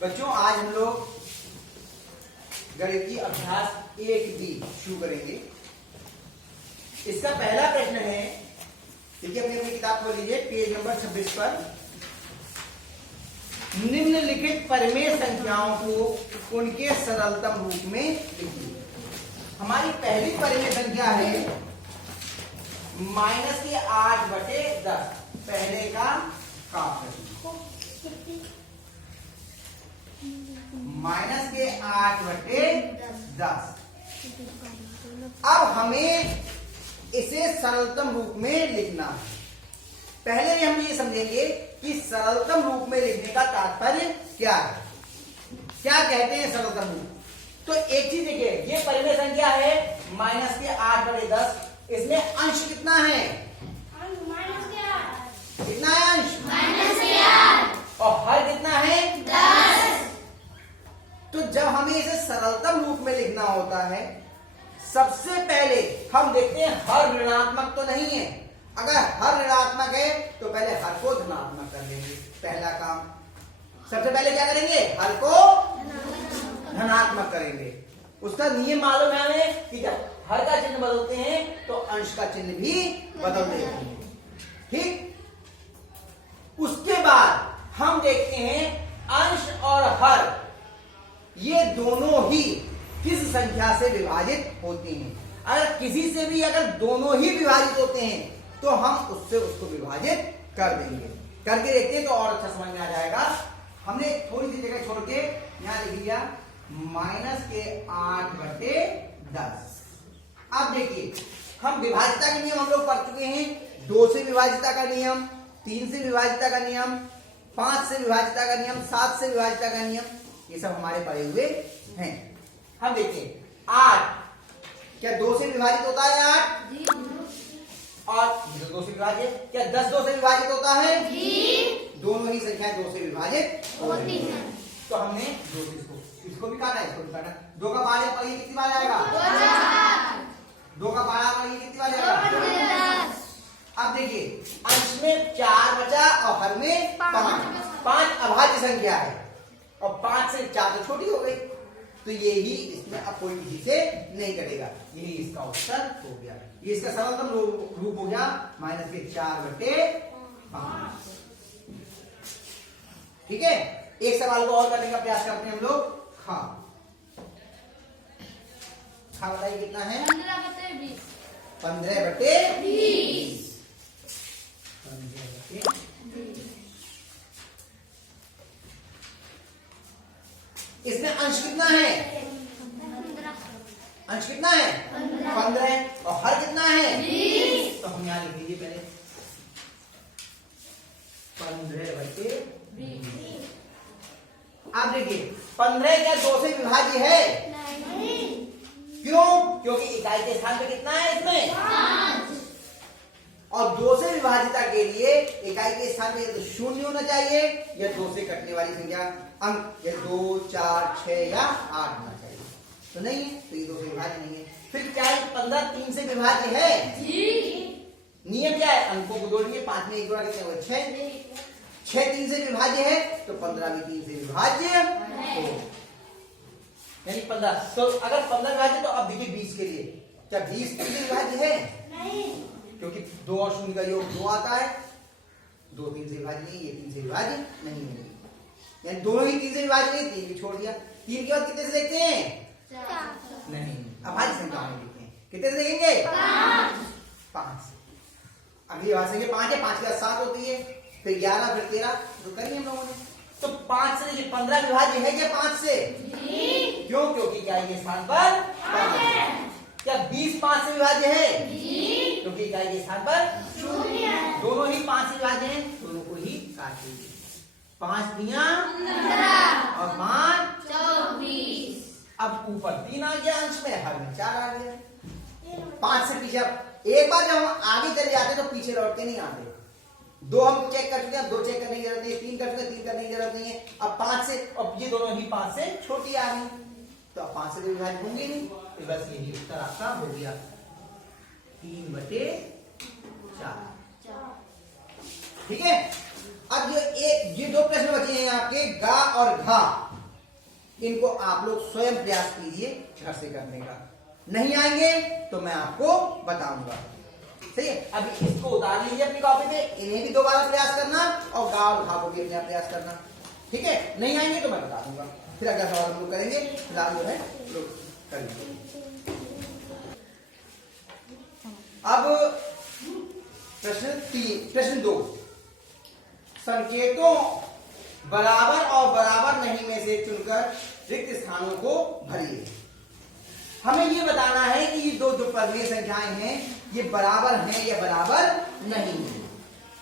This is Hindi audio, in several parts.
बच्चों आज हम लोग गणितीय अभ्यास 1B शुरू करेंगे। इसका पहला प्रश्न है, देखिए अपनी किताब खोल लीजिए, पेज नंबर 26 पर। निम्नलिखित परिमेय संख्याओं को उनके सरलतम रूप में लिखिए। हमारी पहली परिमेय संख्या है -8/10। पहले का काम -8/10। अब हमें इसे सरलतम रूप में लिखना है। पहले हम ये समझेंगे कि सरलतम रूप में लिखने का तात्पर्य क्या है, क्या कहते हैं सरलतम रूप। तो एक चीज देखिए, ये परिमेय संख्या है -8/10। इसमें अंश कितना है? कितना है अंश? -8। और हर कितना है? 10। तो जब हमें इसे सरलतम रूप में लिखना होता है, सबसे पहले हम देखते हैं हर ऋणात्मक तो नहीं है। अगर हर ऋणात्मक है तो पहले हर को धनात्मक कर लेंगे। पहला काम, सबसे पहले क्या करेंगे? हर को धनात्मक करेंगे। उसका नियम मालूम है हमें कि जब हर का चिन्ह बदलते हैं तो अंश का चिन्ह भी बदल देते हैं। ठीक, उसके बाद हम देखते हैं अंश और हर ये दोनों ही किस संख्या से विभाजित होती हैं। अगर किसी से भी अगर दोनों ही विभाजित होते हैं तो हम उससे उसको विभाजित कर देंगे। करके देखते हैं तो और अच्छा समझ में आ जाएगा। हमने थोड़ी सी जगह छोड़ के यहां लिख दिया -8/10। अब देखिए, हम विभाजिता के नियम हम लोग पढ़ चुके हैं। 2 से विभाजिता का नियम, 3 से विभाजिता का नियम, 5 से विभाजिता का नियम, 7 से विभाजिता का नियम, ये सब हमारे पढ़े हुए हैं। हम देखिए 8 क्या 2 से विभाजित होता है? 8 और 2 से विभाजित, क्या 10 2 से विभाजित होता है? दोनों ही संख्या 2 से विभाजित होती है। तो हमने इसको भी काटा, इसको भी काटा। 2 का पारा पर कितनी बार आएगा? 2 का पारा पर कितनी बार आएगा? अब देखिए, अंश में 4 बचा और हर में 5 अभाज्य संख्या है और 5 से 4 तो छोटी हो गई, तो ये ही इसमें अब कोई किसी से नहीं कटेगा। यही इसका उत्तर हो गया। ये इसका सरलतम रूप हो गया -4/5। ठीक है, एक सवाल को और करने का प्रयास करते हैं हम लोग। खा बताइए कितना है? 15/20। 15/20। इसमें अंश कितना है? अंश कितना है? 15। और हर कितना है? 20। तो हम यहां लिखेंगे पहले 15/20। अब देखिए, 15 क्या 2 से विभाज्य है? नहीं। क्यों? क्योंकि इकाई के स्थान पे कितना है इसमें? 5। और 2 से विभाजिता के लिए इकाई के स्थान पे या तो 0 होना चाहिए या 2 से कटने वाली संख्या अंक या 2, 4, 6 या 8 होना चाहिए। तो नहीं है, तो ये 2 से विभाज्य नहीं है। फिर क्या है? 15 3 से विभाज्य है? नियम क्या है? अंकों को जोड़िए, 5 में 1 जोड़ा कितने हुए? 6। 6 3 से विभाज्य है तो 15 भी 3 से विभाज्य हो, यानी 15। तो अगर 15 विभाज्य, तो अब देखिए 20 के लिए, क्या 20 3 से विभाज्य है? नहीं, क्योंकि 2 और 0 का योग 2 आता है। 2 3 से विभाज्य नहीं, ये 3 से विभाज्य नहीं है, यानी दोनों ही 3 से विभाज्य नहीं, 3 भी छोड़ दिया। 3 के बाद कितने से देखते हैं? 4। नहीं, अभाज्य संख्या में देखते हैं। कितने से देखेंगे? 5। अगली बात संख्या 5 है, 5 के बाद 7 होती है, फिर 11, फिर 13, तो करिए हम लोगों ने। तो 5 से देखिए 15 विभाज्य है क्या 5 से? क्यों? क्योंकि इकाई के स्थान पर 5 है। क्या 20 5 से विभाज्य है? क्योंकि इकाई के स्थान पर 0। दोनों ही 5 से विभाज्य हैं, दोनों को ही काट लीजिए। 5 दिया 15 और 5 24। अब ऊपर 3 आ गया अंश में, हर में 4 आ गया। 5 से पीछे, एक बार जब हम आगे चले जाते तो पीछे लौट के नहीं आते। 2 हम चेक कर चुके हैं, 2 चेक करने की जरूरत नहीं, 3 कर चुके, 3 करने की जरूरत नहीं है। अब 5 से, और ये दोनों ही 5 से छोटी आ गई, तो अब 5 से विभाजित होंगे नहीं, तो बस यही उत्तर आपका हो गया 3/4। ठीक है, अब ये 2 प्रश्न बचे हैं आपके, गा और घा। इनको आप लोग स्वयं प्रयास कीजिए घर से करने का। नहीं आएंगे तो मैं आपको बताऊंगा। सही है, अभी इसको उतार लीजिए अपनी कॉपी पे, इन्हें भी दोबारा प्रयास करना और गाँव भाव को भी अपने प्रयास करना। ठीक है, नहीं आएंगे तो मैं बता दूंगा, फिर अगला सवाल हम लोग करेंगे। फिलहाल जो है लोग करेंगे। अब प्रश्न 2, संकेतों बराबर और बराबर नहीं में से चुनकर रिक्त स्थानों को भरिए। हमें ये बताना है कि ये दो जो परिमेय संख्याएं हैं ये बराबर हैं या बराबर नहीं है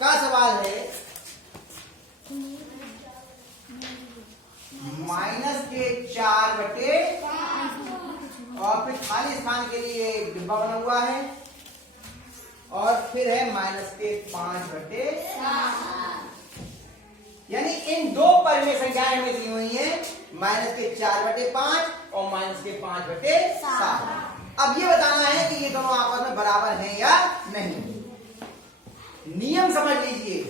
का सवाल है। -4 और फिर खाली स्थान के लिए एक डिब्बा बना हुआ है और फिर है -5/7, यानी इन दो परिमेय संख्याएं हमें दी हुई है -4/5 और -5/7। अब ये बताना है कि ये दोनों आपस में बराबर हैं या नहीं। नियम समझ लीजिए,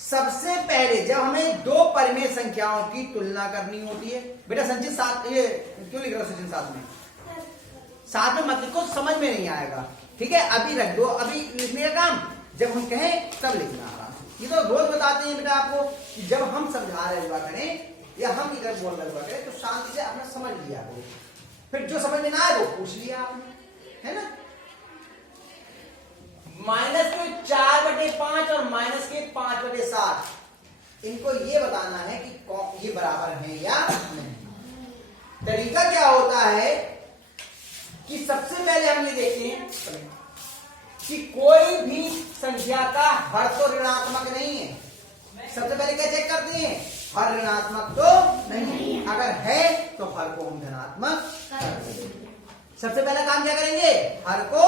सबसे पहले जब हमें दो परिमेय संख्याओं की तुलना करनी होती है, बेटा संचित साथ, ये क्यों लिख रहा हूं सचिन साथ में मत लिखो, समझ में नहीं आएगा। ठीक है, अभी रख दो, अभी लिखने का काम जब हम कहें तब लिखना आराम से। ये तो रोज बताते हैं बेटा आपको कि जब हम समझा रहे हुआ करें या हम इधर बोल रहे हुआ करें तो शांति से अपना समझ लिया करो, फिर जो समझ में ना आए वो पूछ लिया आपने, है ना। -4/5 और -5/7 इनको ये बताना है कि ये बराबर है या नहीं। तरीका क्या होता है कि सबसे पहले हम ये देखते हैं कि कोई भी संख्या का हर तो ऋणात्मक नहीं है। सबसे पहले क्या चेक करते हैं, हर ऋणात्मक तो नहीं, अगर है तो हर को हम धनात्मक कर देंगे। सबसे पहला काम क्या करेंगे, हर को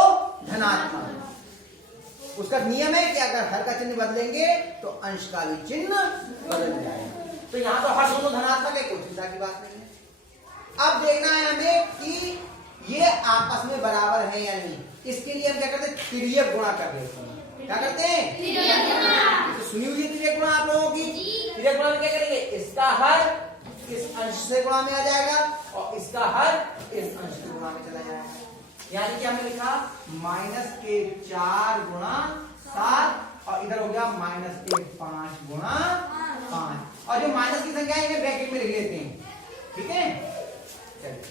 धनात्मक। उसका नियम है कि अगर हर का चिन्ह बदलेंगे तो अंश का भी चिन्ह बदल जाएगा। तो यहां तो हर दोनों धनात्मक है, कोई चिंता की बात नहीं है। अब देखना है हमें कि ये आपस में बराबर है या नहीं। इसके लिए हम क्या करते हैं, तिर्यक गुणा कर देते हैं। क्या करते हैं, तिर्यक गुणा। तो सुनी हुई तिर्यक गुणा आप लोगों की। तिर्यक गुणा में क्या करेंगे, इसका हर इस अंश से गुणा में आ जाएगा और इसका हर इस अंश से गुणा में चला जाएगा। यानी कि हमने लिखा -4 गुणा 7 और इधर हो गया -5 गुणा 5, और जो माइनस की संख्या है ब्रैकेट में लिख लेते हैं। ठीक है, चलिए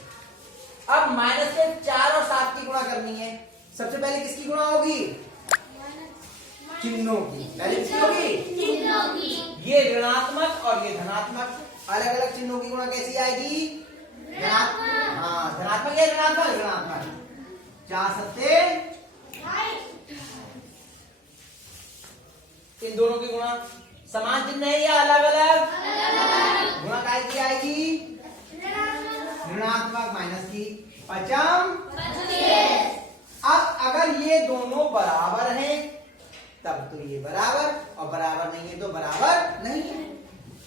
अब -4 और 7 की गुणा करनी है। सबसे पहले किसकी गुणा होगी, चिन्हों की। पहले किसकी होगी, ये ऋणात्मक और ये धनात्मक। अलग अलग चिन्हों की गुणा कैसी आएगी, धनात्मक। हाँ, धनात्मक या ऋणात्मक, ऋणात्मक। 4 7 इन दोनों की गुणा समान चिन्ह है या अलग अलग, गुणा कैसी आएगी, ऋणात्मक माइनस की। पचम 25। अब अगर ये दोनों बराबर हैं तब तो ये बराबर, और बराबर नहीं है तो बराबर नहीं है।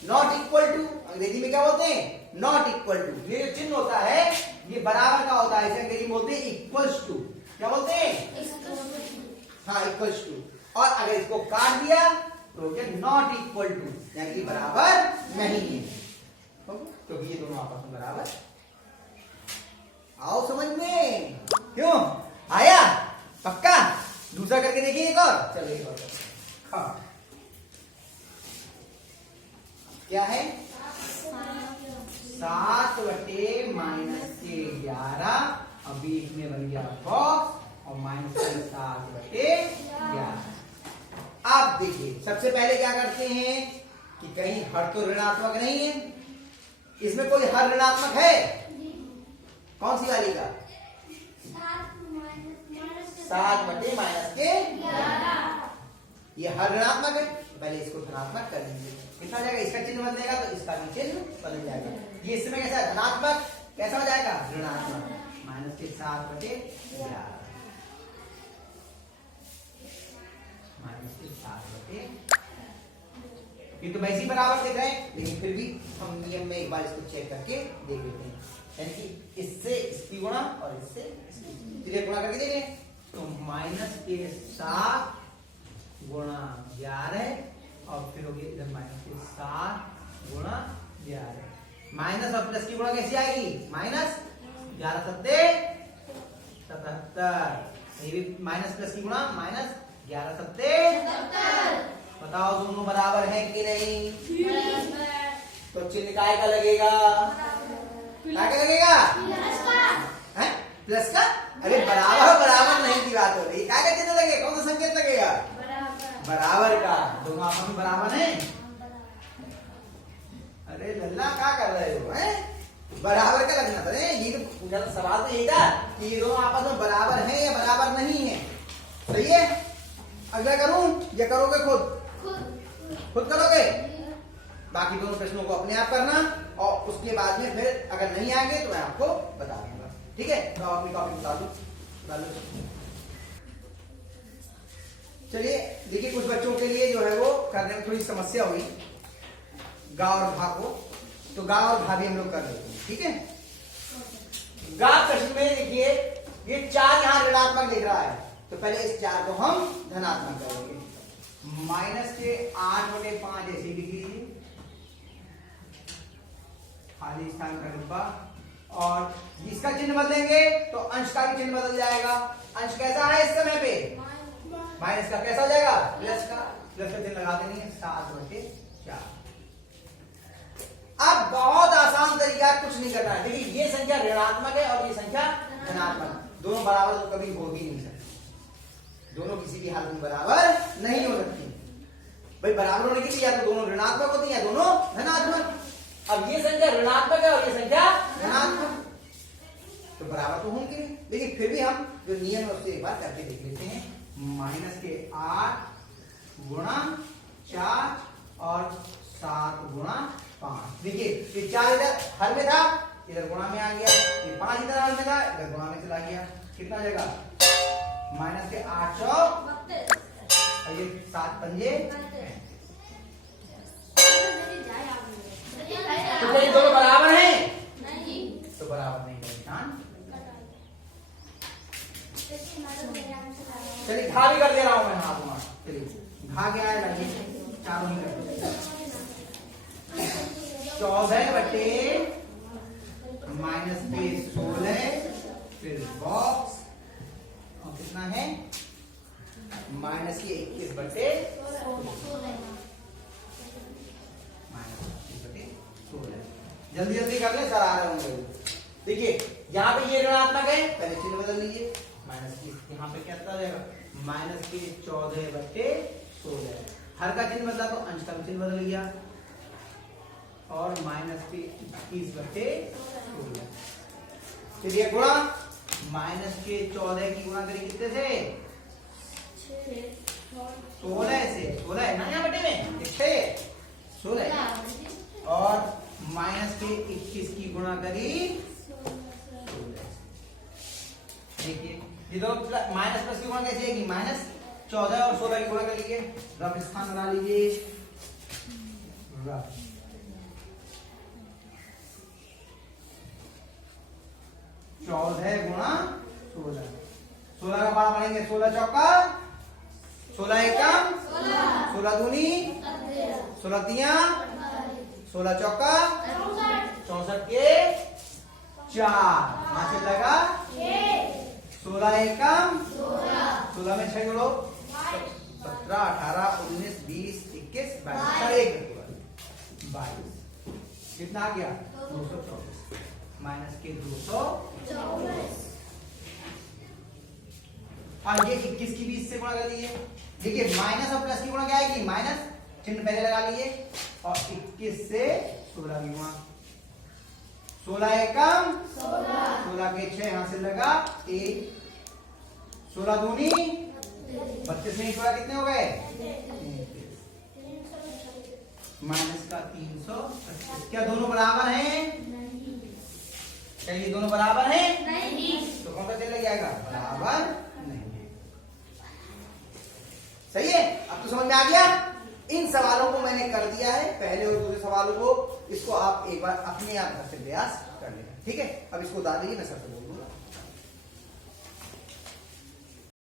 नॉट इक्वल टू अंग्रेजी में क्या बोलते हैं, नॉट इक्वल टू। ये जो चिन्ह होता है ये बराबर का होता है, इसे अंग्रेजी में बोलते हैं इक्वल्स टू। क्या बोलते हैं, हाँ इक्वल्स टू। और अगर इसको काट दिया तो क्या, नॉट इक्वल टू, यानी कि बराबर नहीं है, क्योंकि ये दोनों आपस में बराबर। आओ समझ में, क्यों आया, पक्का। दूसरा करके देखिए एक और, चलो एक और। हाँ क्या है, 7/-11 और बीच में बन गया बॉक्स और -7/11। आप देखिए सबसे पहले क्या करते हैं कि कहीं हर तो ऋणात्मक नहीं है, इसमें कोई हर ऋणात्मक है, कौन सी वाली का, 7/-11। ये हर ऋणात्मक है, पहले इसको धनात्मक कर देंगे। कितना जाएगा, इसका चिन्ह बदलेगा तो इसका भी चिन्ह बदल जाएगा। ये इसमें कैसा है, धनात्मक, कैसा हो जाएगा, ऋणात्मक। -7/11 -7/11। ये तो वैसे ही बराबर दिख रहे हैं, लेकिन फिर भी हम नियम में एक बार इसको चेक करके देख लेते हैं। यानी कि इससे इसकी गुणा और इससे इसकी गुणा करके देखें तो -7 गुणा 11 और फिर हो गया इधर -7 गुणा 11। माइनस और प्लस की गुणा कैसी आएगी? माइनस 11 सत्ते 77। ये भी माइनस प्लस की गुणा माइनस 11 सत्ते 77। बताओ दोनों बराबर हैं कि नहीं? तो चिन्ह काय का लगेगा? क्या लगेगा? प्लस का। अरे बराबर बराबर नहीं की बात हो रही, क्या का चिन्ह लगेगा? कौन सा संकेत लगेगा? बराबर का। दोनों आपस में बराबर हैं। अरे लल्ला क्या कर रहे हो? बराबर का लगना था। ये तो सवाल तो यही था कि ये दोनों आपस में बराबर हैं या बराबर नहीं है। सही है। अगला करूं या करोगे खुद? खुद करोगे। बाकी दोनों प्रश्नों को अपने आप करना और उसके बाद में फिर अगर नहीं आएंगे तो मैं आपको बता दूंगा। ठीक है, तो अपनी कॉपी बता दो। चलिए देखिए, कुछ बच्चों के लिए जो है वो करने में थोड़ी समस्या हुई गा और घा को, तो गा और घा भी हम लोग कर लेते हैं। ठीक है, गा प्रश्न में देखिए ये 4 यहाँ ऋणात्मक दिख रहा है, तो पहले इस 4 को हम धनात्मक करेंगे। माइनस के 8/5 ऐसे लिख लीजिए, खाली स्थान का डिब्बा, और इसका चिन्ह बदलेंगे तो अंश का भी चिन्ह बदल जाएगा। अंश कैसा है इस समय पे? माइनस का। कैसा हो जाएगा? प्लस का। प्लस का चिन्ह लगाते नहीं है। 7/4। अब बहुत आसान तरीका, कुछ नहीं करना है। देखिए ये संख्या ऋणात्मक है और ये संख्या धनात्मक, दोनों बराबर तो कभी हो ही नहीं सकती। दोनों किसी की हालत में बराबर नहीं हो सकती। भाई बराबर होने के लिए या तो दोनों ऋणात्मक होती है या दोनों धनात्मक। अब ये संख्या ऋणात्मक है और ये संख्या धनात्मक, तो बराबर तो होंगे। लेकिन फिर भी हम जो नियम है उससे एक बार करके देख लेते हैं। माइनस के 8 गुणा 4 और 7 गुणा 5। देखिए ये 4 इधर हर में था, इधर गुणा में आ गया। ये 5 इधर हर में था, इधर गुणा में चला गया। कितना हो जाएगा? माइनस के 8 और ये 7 पंजे। तो क्या ये दोनों बराबर हैं? नहीं, तो बराबर नहीं है निशान। चलिए घा भी कर दे रहा हूं मैं हाथ में। चलिए घा क्या है? लगे चारों ही कर 14 बटे माइनस के 16, फिर बॉक्स, और कितना है? माइनस के 21 बटे 16। जल्दी जल्दी कर ले, सर आ रहे होंगे। देखिए यहाँ पे ये ऋणात्मक है, पहले चिन्ह बदल लीजिए। माइनस की यहाँ पे क्या जाएगा? माइनस के 14 बटे 16। हर का चिन्ह बदला तो अंश का चिन्ह बदल गया, और माइनस के 21 बटे 16। चलिए गुणा, माइनस के 14 की गुणा करिए कितने से? 16 से। 16 है ना यहाँ बटे में? 16 और माइनस के 21 की गुणा करी 16। देखिए ये दो माइनस प्लस की गुणा कैसी है? माइनस 14 और 16 की गुणा कर लीजिए। रफ स्थान बना लीजिए। 14 गुणा 16। 16 का पारा पढ़ेंगे। 16 चौका 16 एकम 16 दूनी 16 तिया 16 चौका 64 के 4। वहां से लगा 16 एकम 16 में 6 जोड़ो 17 18 19 20 21 22 कितना आ गया? 224 माइनस के 224। और ये 21 की 20 से गुणा कर लीजिए। देखिए माइनस और प्लस की गुणा क्या आएगी? माइनस चिन्ह पहले लगा लीजिए, और 21 से 16 की गुणा। 16 एकम 16 के 6 यहां से लगा 1। 16 दूनी 32 में थोड़ा कितने हो गए? माइनस का 325। क्या दोनों बराबर हैं? क्या ये दोनों बराबर हैं? नहीं। तो कौन सा चिन्ह लग जाएगा? बराबर नहीं है। सही है। अब तो समझ में आ गया। इन सवालों को मैंने कर दिया है, पहले और दूसरे सवालों को। इसको आप एक बार अपने आप घर से प्रयास कर लेना। ठीक है, अब इसको उतार दीजिए, मैं सर से बोलूंगा।